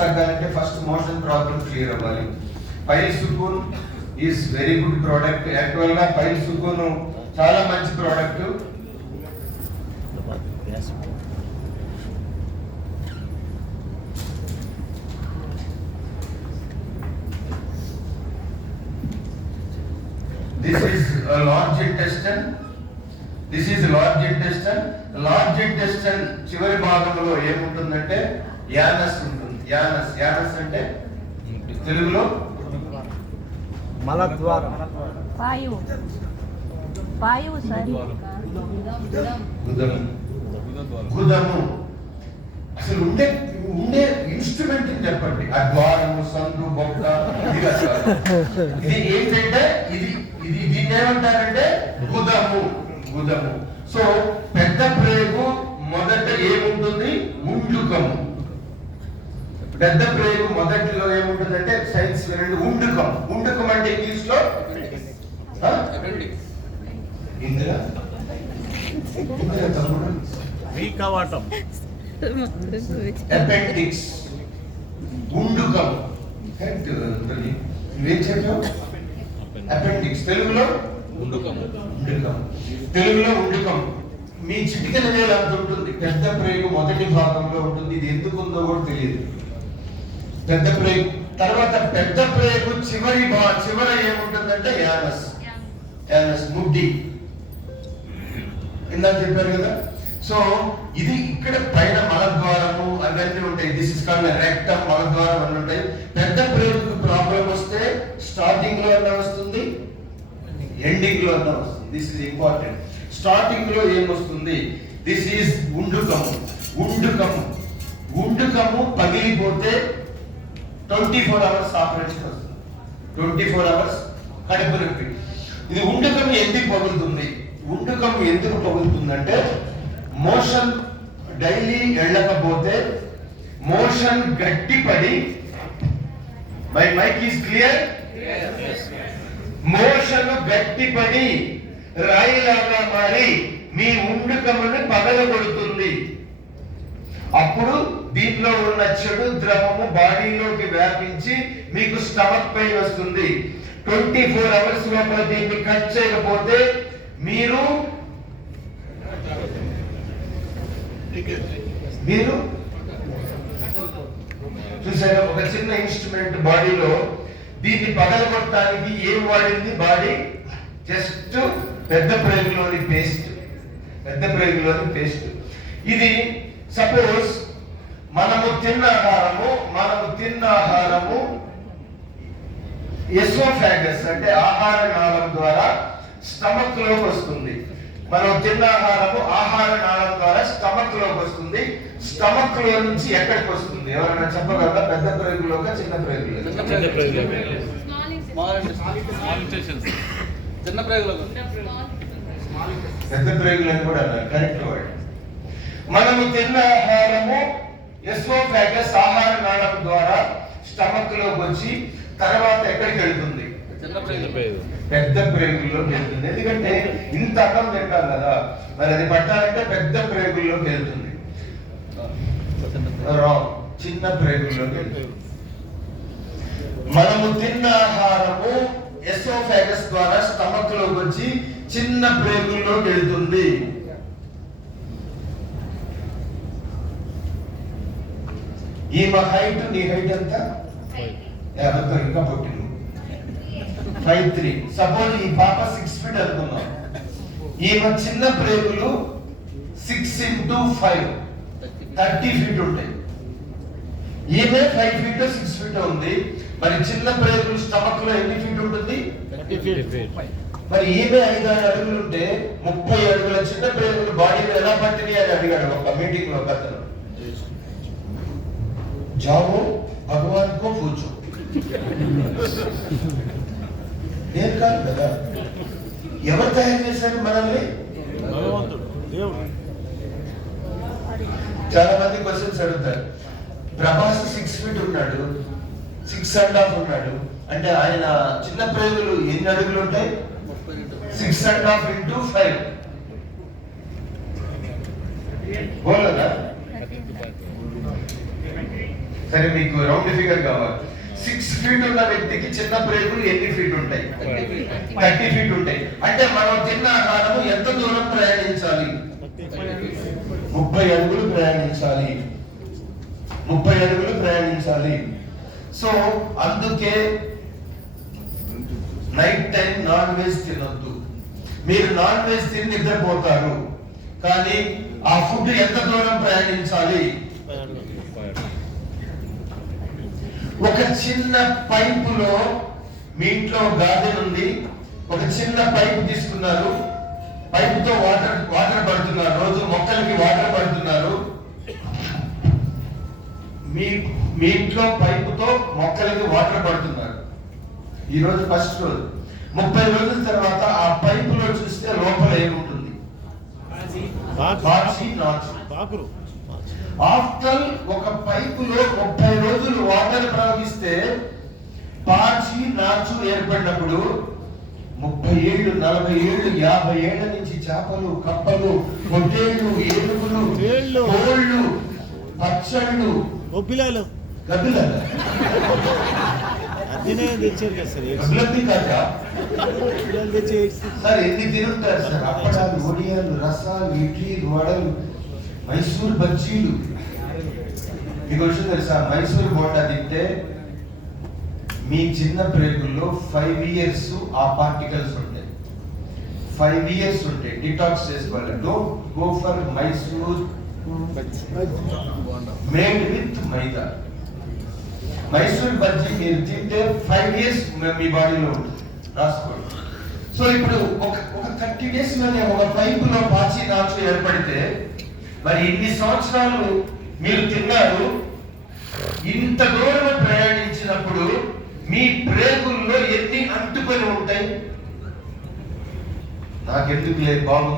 తగ్గాలంటే first motion problem clear అవ్వాలి. Pile Sukoon is very good product యాక్చువల్గా pile Sukoon చాలా మంచి product this is large intestine this is large intestine large intestine చివరి భాగంలో ఏముంటుందంటే యానస్ ఉంటుంది. యానస్ యానస్ అంటే తెలుగులో మలద్వారం. వాయువు వాయువు సార్. గుదము. గుదము. అసలు ఉండే ఉండే ఇన్స్ట్రుమెంట్ చెప్పండి. ఆ ద్వారము సందు బొక్క. ఇది ఏంటంటే ఇది ఇది దీన్ని ఏమంటారంటే గుదము. గుదము. సో ఉండుకము పెద్ద ప్రేగు మొదటిలో ఏముంటుందంటే సైన్స్ వినండి ఉండుకం. ఉండుకం అంటే ఇంగ్లీష్లో ఆ? ఇందిరా ఇందిరా తమ్ముడు కవాటం అపెండిక్స్. ఉండుకం. కరెక్ట్ ధ్వని. నువ్వేం చెప్పావు? అపెండిక్స్. తెలుగులో? ఉండుకం. తెలుగులో ఉండుకం. మీ చిటికల వేలు అంత ఉంటుంది? పెద్ద ప్రేగు మొదటి భాగంలో ఉంటుంది. ఇది ఎందుకు ఉందో కూడా తెలియదు. పెద్ద ప్రేగు తర్వాత పెద్ద ప్రేగు చివరి భా చివర ఏముంటుందంటే యానస్. యానస్ ముడ్డి. ఇందాక చెప్పారు కదా? సో ఇది ఇక్కడ పైన మలద్వారము అవన్నీ ఉంటాయి. దిస్ ఇస్ కాల్డ్ రెక్టమ్ మలద్వారం అని ఉంటాయి. పెద్ద ప్రేగుకు ప్రాబ్లం వస్తే స్టార్టింగ్లో అన్నా వస్తుంది? ఎండింగ్లో అన్నా వస్తుంది? దిస్ ఇస్ ఇంపార్టెంట్ స్టార్టింగ్లో ఏమొస్తుంది? దిస్ ఈజ్ ఉండుకము ఉండుకము ఉండుకము పగిలిపోతే ట్వంటీ ఫోర్ అవర్స్ ఆపరేషన్ వస్తుంది. ట్వంటీ ఫోర్ అవర్స్ కడుపు నొప్పి. ఇది ఉండుకం ఎందుకు పగులుతుంది? ఉండుకం ఎందుకు పగులుతుందంటే మోషన్ డైలీ వెళ్ళకపోతే motion గట్టిపడి my mic is clear? Motion గట్టిపడి రాయిలాగా మారి మీ ఉండుకమును పగలగొడుతుంది. అప్పుడు దీంట్లో ఉన్న చెడు ద్రవము బాడీలోకి వ్యాపించి మీకు స్టమక్ పెయిన్ వస్తుంది. ట్వంటీ ఫోర్ అవర్స్ లోపల దీన్ని కట్ చేయకపోతే మీరు మీరు చూసారా? ఒక చిన్న ఇన్స్ట్రుమెంట్ బాడీలో దీన్ని పగలగొట్టడానికి ఏం వాడింది? బాడీ జస్ట్ పెద్ద ప్రేగులోని పేస్ట్ పెద్ద ప్రేగులోని పేస్ట్ ఇది సపోజ్ మనము తిన్న ఆహారము మనము తిన్న ఆహారము ఎసోఫాగస్ అంటే ఆహార నాళం ద్వారా స్టమక్లోకి వస్తుంది. మనం తిన్న ఆహారము ఆహార నాళం ద్వారా స్టమక్లోకి వస్తుంది. స్టమక్లో నుంచి ఎక్కడికి వస్తుంది? ఎవరైనా చెప్పగలరా? పెద్ద ప్రేగులోక చిన్న ప్రేగులో చిన్న ప్రేగులు. స్మాల్ స్మాల్ ఇంటెన్షన్స్ చిన్న ప్రేగులో పెద్ద ప్రేగులు అని కూడా అన్నారు. కరెక్ట్ వర్డ్ మనము తిన్న ఆహారము ఎసోఫాగస్ ఆహార నాళం ద్వారా స్టమక్లోకి వచ్చి తర్వాత ఎక్కడికి వెళ్తుంది? చిన్న ప్రేగులు. పెద్ద ప్రేగుల్లోకి వెళ్తుంది. ఎందుకంటే ఇంత అన్నం తింటాం కదా మరి అది పట్టాలంటే పెద్ద ప్రేగుల్లోకి వెళ్తుంది. రాంగ్ చిన్న ప్రేగుల్లోకి వెళ్తుంది. మనము తిన్న ఆహారము ఎసోఫాగస్ ద్వారా స్టమక్లోకి వచ్చి చిన్న ప్రేగుల్లోకి వెళ్తుంది. ఈమె హైట్ నీ హైట్ ఎంత? ఎవరితో ఇంకా పుట్టింది. Five three. సపోజ్ ఈ పాప సిక్స్ ఫీట్ అనుకుందాం. ఈమె చిన్న ప్రేగులు six into five. Thirty feet ఉంటాయి. ఈమె ఫైవ్ ఫీట్ సిక్స్ ఫీట్ ఉంది. మరి చిన్న ప్రేగులు స్టమక్లో ఎన్ని ఫీట్ ఉంటుంది? మరి ఈమె ఐదు ఆరు అడుగులు ఉంటే ముప్పై అడుగుల చిన్న ప్రేగులు బాడీలో ఎలా పట్టినాయి అని అడిగాడు ఒక మీటింగ్లో అతను. జాబో భగవాన్ కో పూచో నేను కాదు కదా? ఎవరు తయారు చేశారు మనల్ని? చాలా మంది క్వశ్చన్స్ అడుగుతారు. ప్రభాస్ సిక్స్ ఫీట్ ఉన్నాడు సిక్స్ అండ్ హాఫ్ ఉన్నాడు. అంటే ఆయన చిన్న ప్రేగులు ఎన్ని అడుగులు ఉంటాయి? Six and half into five సరే మీకు రౌండ్ ఫిగర్ కావాలి. సిక్స్ ఫీట్ ఉన్న వ్యక్తికి చిన్న ప్రేగులు ఎన్ని ఫీట్ ఉంటాయి? థర్టీ ఫీట్ ఉంటాయి. అంటే మనం తిన్న ఆహారము ఎంత దూరం ప్రయాణించాలి? ముప్పై అడుగులు ప్రయాణించాలి. ముప్పై అడుగులు ప్రయాణించాలి. సో అందుకే నైట్ టైం నాన్ వెజ్ తినొద్దు. మీరు నాన్ వెజ్ తిని నిద్రపోతారు. కానీ ఆ ఫుడ్ ఎంత దూరం ప్రయాణించాలి? ఒక చిన్న పైపులో మీ ఇంట్లో గార్డెన్ ఉంది. ఒక చిన్న పైపు తీసుకున్నారు. పైపుతో వాటర్ వాటర్ పడుతున్నారు. రోజు మొక్కలకి వాటర్ పడుతున్నారు. మీ మీ ఇంట్లో పైపుతో మొక్కలకి వాటర్ పడుతున్నారు. ఈ రోజు ఫస్ట్ రోజు. ముప్పై రోజుల తర్వాత ఆ పైపులో చూస్తే లోపల ఏముంటుంది? ఆఫ్టర్ ఒక పైపులో ముప్పై రోజులు వాటర్ ప్రవహిస్తే పాచి నాచు ఏర్పడినప్పుడు ముప్పై ఏళ్ళు నలభై ఏళ్ళు యాభై ఏళ్ళ నుంచి చేపలు కప్పలు పొట్టేళ్ళు ఏనుగులు. కోళ్ళు పచ్చళ్ళు పిల్లలు గదుల అదినే తెచ్చారు కదా సార్ ఎగ్స్. గదులకి కాదా పిల్లలు తెచ్చి ఎగ్స్ సార్ ఎన్ని తినుంటారు సార్ అప్పడాలు ఒడియాలు రసాలు వడలు మైసూర్ బజ్జీలు మీకు విషయం తెలుసా మైసూర్ బోండా తింటే మీ చిన్న బ్రేకుల్లో ఫైవ్ ఇయర్స్ ఆ పార్టికల్స్ ఉంటాయి ఫైవ్ ఇయర్స్ ఉంటాయి డిటాక్స్ చేసుకోవాలి don't go for Mysore made with maida Mysore bajji మీరు తింటే ఫైవ్ ఇయర్స్ మీ బాడీలో ఉంటుంది. రాసుకోండి. సో ఇప్పుడు ఒక ఒక థర్టీ డేస్లోనే ఒక పైపులో పాచి నాచు ఏర్పడితే మరి ఇన్ని సంవత్సరాలు మీరు తిన్నారు ఇంత దూరం ప్రయాణించినప్పుడు మీ ప్రేగుల్లో ఎన్ని అంటుకొని ఉంటాయి? నాకెందుకు లేదు బాగుంది